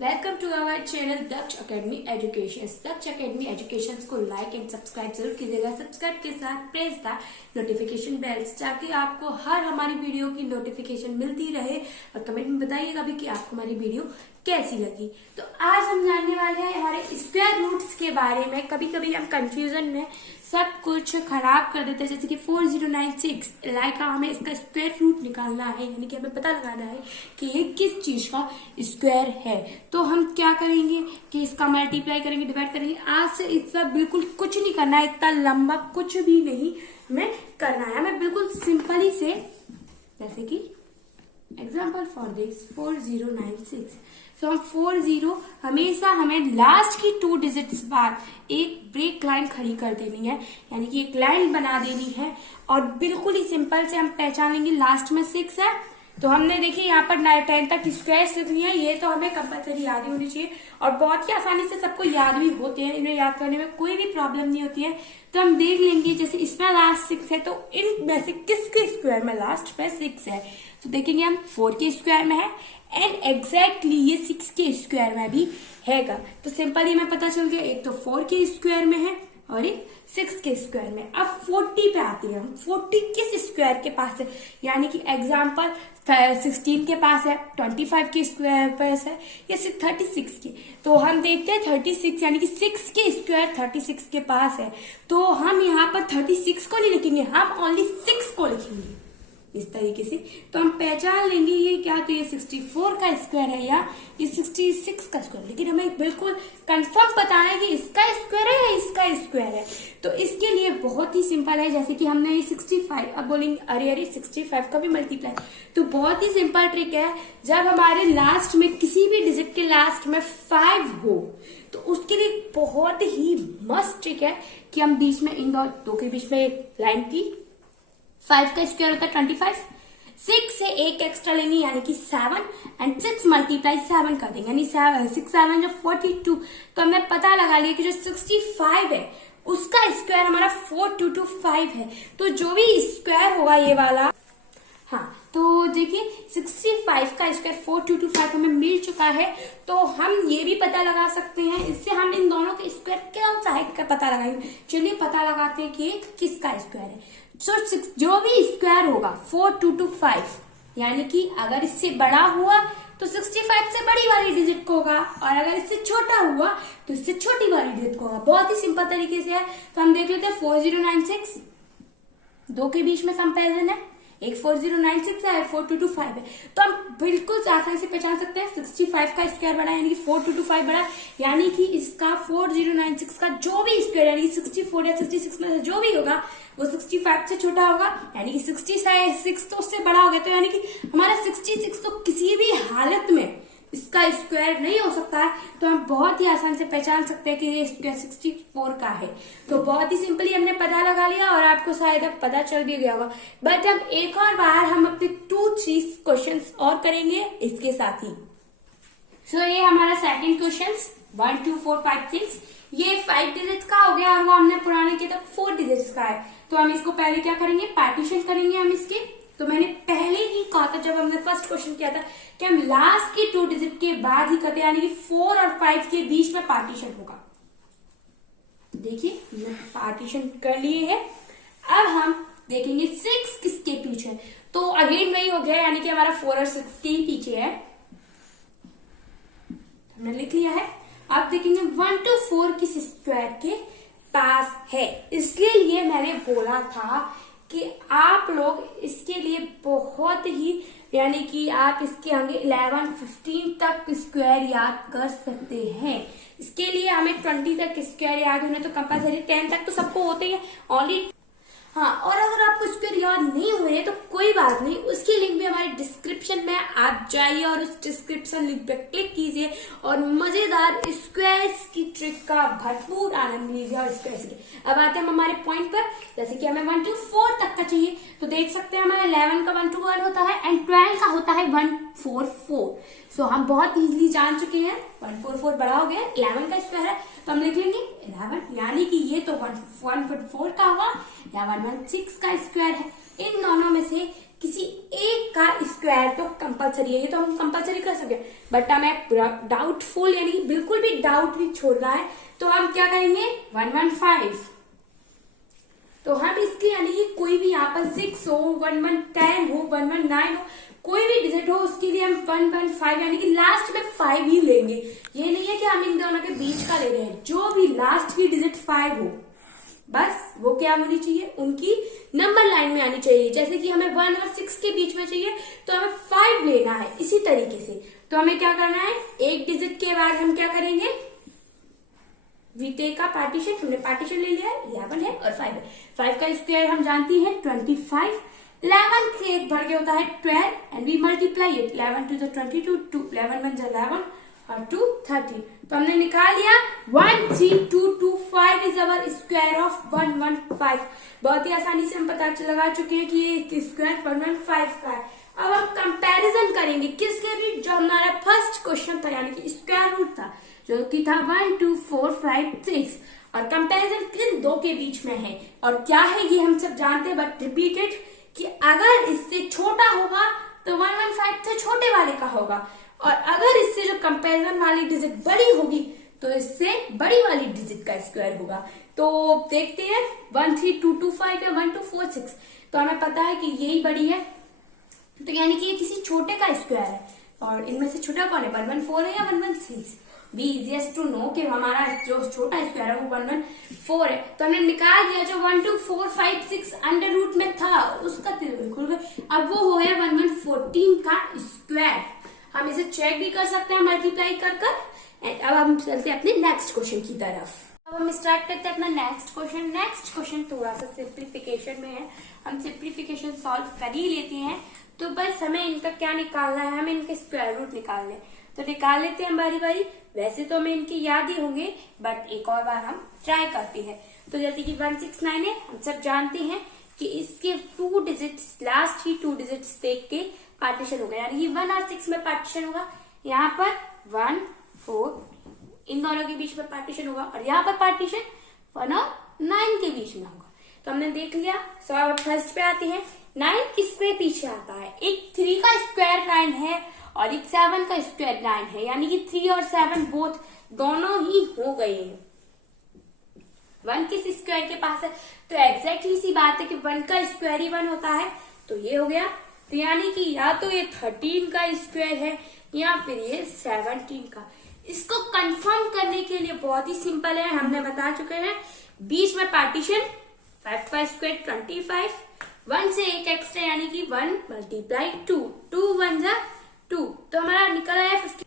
Welcome to our channel Daksh academy education. Daksh academy education को like and subscribe जरूर कीजिएगा। Subscribe के साथ प्रेस द नोटिफिकेशन बेल्स ताकि आपको हर हमारी वीडियो की नोटिफिकेशन मिलती रहे। और कमेंट में बताइएगा भी कि आपको हमारी वीडियो कैसी लगी। तो आज हम जानने वाले हैं हमारे स्क्वायर रूट्स के बारे में। कभी कभी हम कंफ्यूजन में सब कुछ खराब कर देते हैं, जैसे कि 4096 लाइक हमें इसका स्क्वायर रूट निकालना है, यानी कि हमें पता लगाना है कि ये किस चीज का स्क्वायर है। तो हम क्या करेंगे कि इसका मल्टीप्लाई करेंगे, डिवाइड करेंगे। आज से इसका बिल्कुल कुछ नहीं करना है, इतना लंबा कुछ भी नहीं हमें करना है। हमें बिल्कुल सिंपली से, जैसे कि एग्जाम्पल फॉर दिस 4096, तो हम 40 हमेशा हमें लास्ट की 2 डिजिट्स बाद एक ब्रेक लाइन खड़ी कर देनी है, यानी कि एक लाइन बना देनी है। और बिल्कुल ही सिंपल से हम पहचान लेंगे लास्ट में 6 है, तो हमने देखिए यहाँ पर 10 तक स्क्वायर्स लिखनी है। ये तो हमें कंपलसरी याद ही होनी चाहिए और बहुत ही आसानी से सबको याद भी होते हैं। इन्हें याद करने में कोई भी प्रॉब्लम नहीं होती है। तो हम देख लेंगे, जैसे इसमें लास्ट 6 है तो इनमें से किसके स्क्वायर में लास्ट में 6 है। तो देखेंगे हम 4 के स्क्वायर में है एंड एग्जैक्टली ये 6 के स्क्वायर में भी हैगा। तो सिंपली हमें पता चल गया, एक तो 4 के स्क्वायर में है और एक 6 के स्क्वायर में। अब 40 पे आते हैं हम। 40 किस स्क्वायर के पास है, यानी कि एग्जाम्पल 16 के पास है, 25 के स्क्वायर पास है या 36 के। तो हम देखते हैं 36 यानी कि 6 के स्क्वायर 36 के पास है। तो हम यहाँ पर 36 को नहीं लिखेंगे, हम ओनली 6 को लिखेंगे इस तरीके से। तो हम पहचान लेंगे ये क्या, तो ये 64 का स्क्वायर है या ये 66 का स्क्वायर। लेकिन हमें बिल्कुल कंफर्म बताना है कि इसका स्क्वायर है या इसका स्क्वायर है। तो इसके लिए बहुत ही सिंपल है, जैसे कि हमने ये 65, अब बोलेंगे अरे 65 का भी मल्टीप्लाई। तो बहुत ही सिंपल ट्रिक है, जब हमारे लास्ट में किसी भी डिजिट के लास्ट में 5 हो तो उसके लिए बहुत ही मस्त ट्रिक है कि हम बीच में इन दो के बीच में लाइन की 5 का स्क्वायर होता है 25, 6 से एक एक्स्ट्रा लेंगे यानी कि 7 एंड 6 मल्टीप्लाई 7 कर देंगे, यानी 6 7 जो 42। तो हमने पता लगा लिया कि जो 65 है उसका स्क्वायर हमारा 4225 है। तो जो भी स्क्वायर होगा ये वाला, हाँ तो देखिए 65 का स्क्वायर 4225 हमें मिल चुका है। तो हम ये भी पता लगा सकते हैं, इससे हम इन दोनों के स्क्वायर कौन सा है का पता लगाएंगे। चलिए पता लगाते हैं कि किसका स्क्वायर है। जो भी स्क्वायर होगा 4225, यानी कि अगर इससे बड़ा हुआ तो 65 से बड़ी वाली डिजिट को होगा और अगर इससे छोटा हुआ तो इससे छोटी वाली डिजिट को होगा। बहुत ही सिंपल तरीके से है। तो हम देख लेते हैं 4096 दो के बीच में कंपैरिजन है, एक 4096 है, 4225 है। तो हम बिल्कुल आसानी से पहचान सकते हैं 65 का स्क्वायर बड़ा यानी कि 4225 बड़ा, यानी कि इसका 4096 का जो भी स्क्वायर यानी कि 64 या 66 में से जो भी होगा वो 65 से छोटा होगा, यानी कि 66 तो उससे बड़ा हो गया। तो यानी कि हमारा 66 तो किसी भी हालत में इसका स्क्वायर नहीं हो सकता है। तो हम बहुत ही आसान से पहचान सकते हैं कि ये स्क्वायर 64 का है। तो बहुत ही सिंपली हमने पता लगा लिया और आपको शायद अब पता चल भी गया होगा। बट हम एक और बार हम अपने 2-3 क्वेश्चन और करेंगे इसके साथ ही। सो ये हमारा सेकंड क्वेश्चन 1 2 4 5 6 ये 5 डिजिट्स का हो गया और वो हमने पुराने किया था 4 डिजिट्स का है। तो हम इसको पहले क्या करेंगे, पार्टीशन करेंगे हम इसके। तो मैंने पहले ही कहा था जब हमने फर्स्ट क्वेश्चन किया था कि हम लास्ट की 2 डिजिट के बाद ही करते हैं, यानी कि 4 और 5 के बीच में पार्टीशन होगा। देखिए पार्टीशन कर लिए है। अब हम देखेंगे 6 किसके पीछे है। तो अगेन वही हो गया, यानी कि हमारा 4 और 6 के ही पीछे है, हमने लिख लिया है। अब देखेंगे 1 to 4 किस स्क्वायर के पास है। इसके लिए मैंने बोला था कि आप लोग इसके लिए बहुत ही, यानी कि आप इसके आगे 11 15 तक स्क्वायर याद कर सकते हैं। इसके लिए हमें 20 तक स्क्वायर याद होना तो कंपलसरी, 10 तक तो सबको होते हैं ओनली। हाँ, और अगर आपको स्क्वायर याद नहीं हुए तो कोई बात नहीं, उसकी लिंक भी हमारे डिस्क्रिप्शन में आप जाइए और उस डिस्क्रिप्शन लिंक पे क्लिक कीजिए और मजेदार स्क्वायर्स की ट्रिक का भरपूर आनंद लीजिए। और स्क्वायर्स के अब आते हैं हम हमारे पॉइंट पर, जैसे कि हमें 1 to 4 तक का चाहिए। तो देख सकते हैं हमारे 11 का 1 to 1 होता है एंड 12 का होता है 144। सो हम बहुत इजीली जान चुके हैं 144 बड़ा हो गया, 11 का स्क्वायर है तो हम लिख लेंगे 11, यानी कि ये तो 114 का होगा या 116 का स्क्वायर है। इन दोनों में से किसी एक का स्क्वायर तो कंपलसरी है, ये तो हम कंपलसरी कर सकते हैं, बट हमें डाउटफुल यानी कि बिल्कुल भी डाउट नहीं छोड़ना है, तो हम क्या करेंगे 115। तो हम इसके यानी कि कोई भी यहाँ पर 6 हो, 1110 हो, 119 हो, कोई भी डिजिट हो उसके लिए हम 115 यानी कि लास्ट में 5 ही लेंगे। ये नहीं है कि हम इन दोनों के बीच का ले रहे हैं, जो भी लास्ट की डिजिट 5 हो बस वो क्या होनी चाहिए, उनकी नंबर लाइन में आनी चाहिए। जैसे कि हमें 1 और 6 के बीच में चाहिए तो हमें 5 लेना है, इसी तरीके से। तो हमें क्या करना है, एक डिजिट के बाद हम क्या करेंगे, वीटे का पार्टीशन, हमने पार्टीशन ले लिया है, 11 है और 5 है। 5 का स्क्वायर हम जानती हैं 25, 11 से एक बढ़ के होता है 12 and we multiply it, 11 to the 22, 11 बन जाए 11 और 2 13। तो हमने निकाल लिया 13225 इज अवर स्क्वायर ऑफ 115। बहुत ही आसानी से हम पता लगा चुके हैं कि ये स्क्वायर 115 का है। अब हम कंपैरिजन करेंगे किसके बीच, जो हमारा फर्स्ट क्वेश्चन था यानी कि स्क्वायर रूट था, जो कि था 1 2 4 5 6, और कंपैरिजन किन दो के बीच में है और क्या है ये हम सब जानते हैं, बट रिपीटेड कि अगर इससे छोटा होगा तो 115 से छोटे वाले का होगा, और अगर इससे जो कंपैरिजन वाली डिजिट बड़ी होगी तो इससे बड़ी वाली डिजिट का स्क्वायर होगा। तो देखते हैं 13225 या 1246, तो हमें पता है कि यही बड़ी है, तो यानी कि ये किसी छोटे का स्क्वायर है, और इनमें से छोटा कौन है, 114 है या 116। बी इजिएस्ट टू नो कि हमारा जो छोटा स्क्वायर है वो 114 है। तो हमने निकाल दिया, जो 1 2 4 5 6 अंडर रूट में था उसका बिल्कुल, अब वो हो गया 1114 का स्क्वायर। हम इसे चेक भी कर सकते हैं मल्टीप्लाई कर कर। एंड अब हम चलते हैं अपने नेक्स्ट क्वेश्चन की तरफ। अब हम स्टार्ट करते हैं अपना नेक्स्ट क्वेश्चन। नेक्स्ट क्वेश्चन थोड़ा सा सिंप्लीफिकेशन में है, हम सिंप्लीफिकेशन सॉल्व कर ही लेते हैं। तो बस हमें इनका क्या निकालना है, हमें इनके स्क्वायर रूट निकालने हैं, तो निकाल लेते हैं बारी बारी। वैसे तो हमें इनकी याद ही होंगे, बट एक और बार हम ट्राई करते हैं। तो जैसे कि 169 है, हम सब जानते हैं कि इसके 2 डिजिट्स, लास्ट ही 2 डिजिट्स देख के पार्टीशन होगा, यानी कि 1 और 6 में पार्टीशन होगा। यहाँ पर 1 4 इन दोनों के बीच में पार्टीशन होगा, और यहाँ पर पार्टीशन 1 और 9 के बीच में होगा। तो हमने देख लिया। सो अब फर्स्ट पे आते हैं, 9 किसमें पीछे आता है, एक 3 का स्क्वायर 9 है और एक 7 का स्क्वायर 9 है, यानी कि 3 और 7 बोथ दोनों ही हो गए हैं। 1 किस स्क्वायर के पास है, तो एग्जैक्टली सी बात है कि 1 का स्क्वायर ही 1 होता है, तो ये हो गया। तो यानी कि या तो ये 13 का स्क्वायर है या फिर ये 17 का। इसको कंफर्म करने के लिए बहुत ही सिंपल है, हमने बता चुके हैं, बीच में पार्टीशन, 5 का स्क्वायर 25, 1 से एक एक्स्ट्रा यानी कि 1 मल्टीप्लाई 2, 2 1 जा 2, तो हमारा निकल आया 15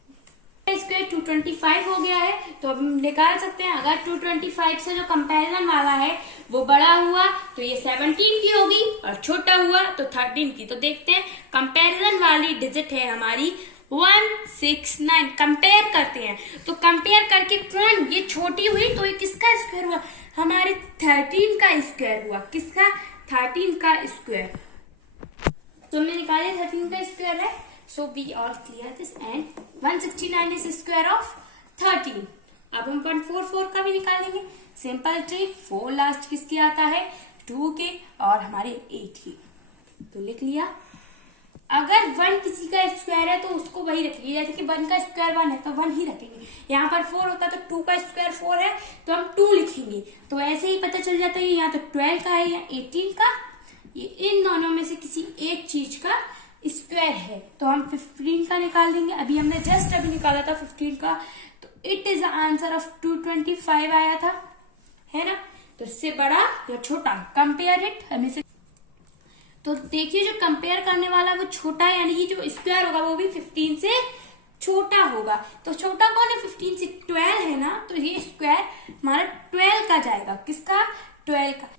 स्क्वायर 225 हो गया है। तो अब हम निकाल सकते हैं, अगर 225 से जो कंपैरिजन वाला है वो बड़ा हुआ तो ये 17 की होगी, और छोटा हुआ तो 13 की। तो देखते हैं, कंपैरिजन वाली डिजिट है हमारी 169। कंपेयर करते हैं, तो कंपेयर करके कौन ये छोटी हुई तो ये किसका स्क्वायर हुआ, हमारे 13 का स्क्वायर हुआ। किसका, 13 का स्क्वायर। तो हमने निकाले 13 का स्क्वायर है। So we all clear this, and 169 is square of 13. अब हम 144 का भी निकालेंगे, सिंपल ट्रिक। 4 लास्ट किसके आता है, 2 के, और हमारे 8 की। तो लिख लिया। अगर 1 किसी का स्क्वायर है तो उसको वही रखेंगे, जैसे कि 1 का स्क्वायर 1 है तो 1 ही रखेंगे। यहाँ पर 4 होता तो 2 का स्क्वायर 4 है तो हम 2 लिखेंगे। तो ऐसे ही पता चल जाता है या तो 12 का है या 18 का, ये इन दोनों में से किसी एक चीज का स्क्वायर है। तो हम 15 का निकाल देंगे, अभी हमने जस्ट अभी निकाला था 15 का, तो इट इज आंसर ऑफ 225 आया था, है ना। तो इससे बड़ा या छोटा, कंपेयर इट, हमें से। तो देखिए, जो कंपेयर करने वाला वो छोटा है, यानी कि जो स्क्वायर होगा वो भी 15 से छोटा होगा। तो छोटा कौन है, 15 से 12 है ना, तो ये स्क्वायर हमारा 12 का जाएगा। किसका, 12 का।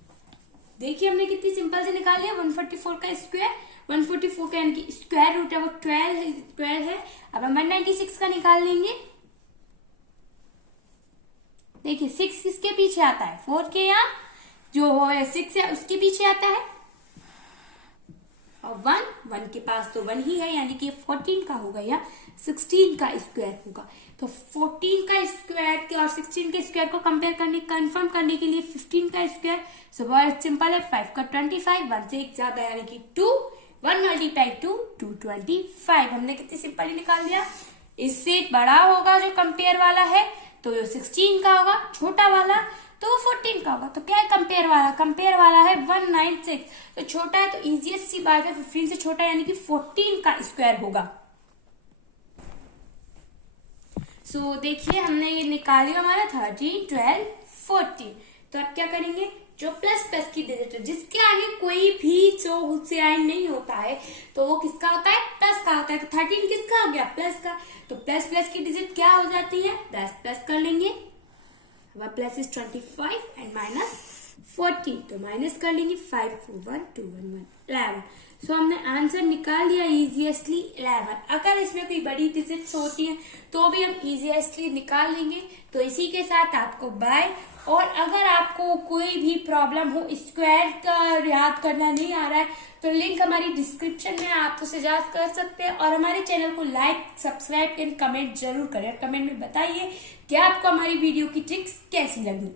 देखिए हमने कितनी सिंपल से निकाल लिया, 144 का स्क्वायर, 144 का यानी कि स्क्वायर रूट है वो 12 है। अब हम 196 का निकाल लेंगे। देखिए 6 किसके पीछे आता है, 4 के, यहाँ जो 6 है उसके पीछे आता है, और 1 के पास तो 1 ही है, यानी कि 14 का होगा या 16 का स्क्वायर होगा। तो 14 का स्क्वायर और 16 के स्क्वायर को कंपेयर करने, कंफर्म करने के लिए 15 का स्क्वायर, सो बहुत सिंपल है, 5 का 25, 1 से एक ज्यादा यानी कि 2, 1 मल्टीप्लाई 225। हमने कितनी सिंपली निकाल दिया। इससे बड़ा होगा जो कंपेयर वाला है तो 16 का होगा, छोटा वाला तो 14 का होगा। तो क्या है कंपेयर वाला? कंपेयर वाला है 196। तो छोटा है तो इजीएस्ट सी बात है 15 से छोटा यानी कि 14 का स्क्वायर होगा। सो देखिए हमने ये निकाल लिया हमारा 13, 12, 14। तो अब क्या करेंगे, जो प्लस प्लस की डिजिट है जिसके आगे कोई भी साइन नहीं होता है तो वो किसका होता है? प्लस का होता है। तो 13 किसका हो गया? प्लस का। तो प्लस प्लस की डिजिट क्या हो जाती है? प्लस प्लस कर लेंगे। Plus is 25 and minus 14। तो माइनस कर लेंगे 5, 4, 1, 2, 1, 1, 11। सो हमने आंसर निकाल लिया इजीएस्टली 11। अगर इसमें कोई बड़ी डिजिट्स होती हैं तो भी हम इजीएस्टली निकाल लेंगे। तो इसी के साथ आपको बाय। और अगर आपको कोई भी प्रॉब्लम हो, स्क्वायर का याद करना नहीं आ रहा है तो लिंक हमारी डिस्क्रिप्शन में आप उसे याद कर सकते हैं। और हमारे चैनल को लाइक, सब्सक्राइब एंड कमेंट जरूर करें। कमेंट में बताइए कि आपको हमारी वीडियो की ट्रिक्स कैसी लगी।